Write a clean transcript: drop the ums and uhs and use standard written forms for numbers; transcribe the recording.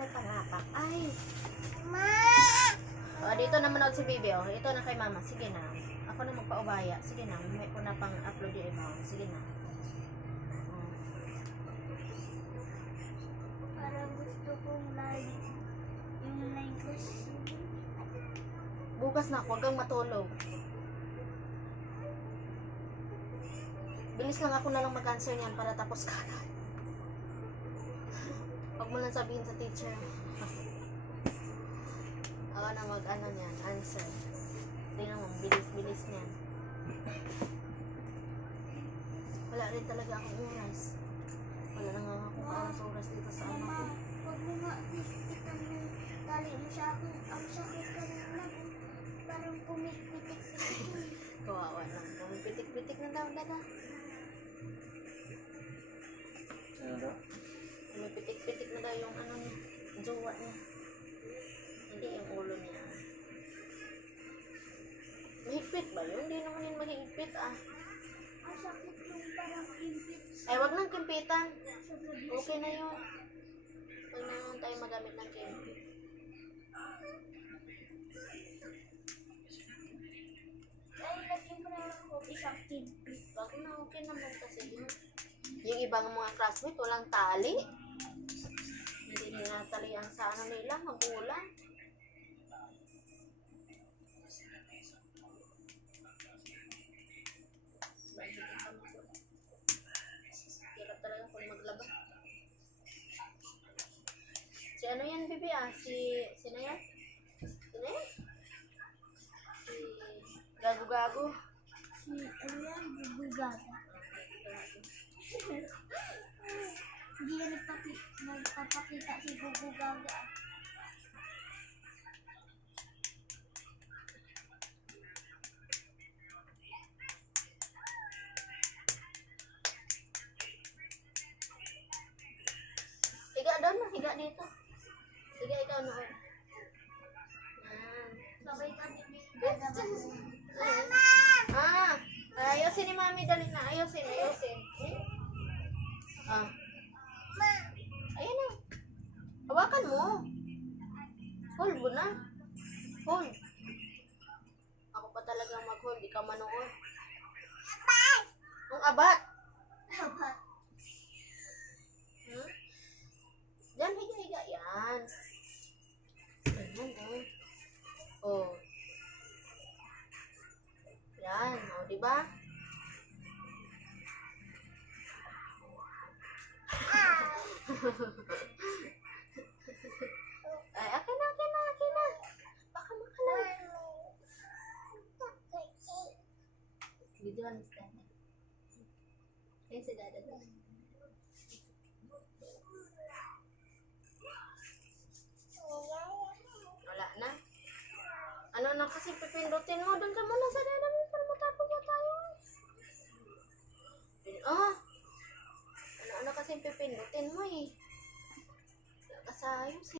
may pangapak. Ay! Ma! O, dito na manood si Bibi. O, ito na kay mama. Sige na. Ako na magpaubaya. Sige na. May ko na pang upload yung iba. Sige na. Parang gusto kong live. Yung live ko. Bukas na. Huwag kang matulog. Bilis lang ako na lang mag-answer niyan para tapos ka na. Huwag mo lang sabihin sa teacher. Ako na mag-ano niyan. Answer. Tingnan mo. Bilis-bilis niyan. Wala rin talaga akong oras. Wala na nga akong oras dito sa anak ko. Huwag mo nga tipitan yung tali mo sa akin. Ang sakit ka naman. Parang pumikpitik. Kawawa lang. Pitik-pitik na daw dada. Ano daw? May pitik-pitik na daw yung ano niya. Jowa niya. Hindi yung ulo niya. Mahigpit ba yun? Hindi naman yun mahigpit ah. Ang sakit yung parang impit Ay, wag nang kimpitan. sa gabi. Okay na yun. Wag na naman tayo magamit ng kimpit. Ay, lagyan mo na ako isang impit. Wag na, okay naman kasi yun. Yung ibang mga classmate, walang tali. Hindi nila talian sa ano nila, magulang. Hirap talaga kung maglaba. Si ano yan, Bibi ah? Sino yan? Sino yan? Si Gago-Gago. Si, ano yan, bubugada. Hindi yan nagpapakita si bubugada. Higa doon, higa dito. Higa ikaw noon. Yan. Sabay kami ni Mama! Ah! Ayusin ni Mami, dali na. Ayusin. Ah. Ayun na. Hawakan mo. Hold mo na. Hold. Ako pa talagang mag-hold. Di ka manood. Ang abat. Dapat. Hmm? Diyan, higa. Yan. Ayan, oh. Yan, oh, di ba? Ay, akin na. Baka makalag. Video lang si Dada. Ayun si Dada doon. Wala na. Ano na kasi pipindutin mo? Doon ka muna sa Dada mo para matapos na tayo. Ano kasi pipindutin mo eh. Wala ka sa ayos eh.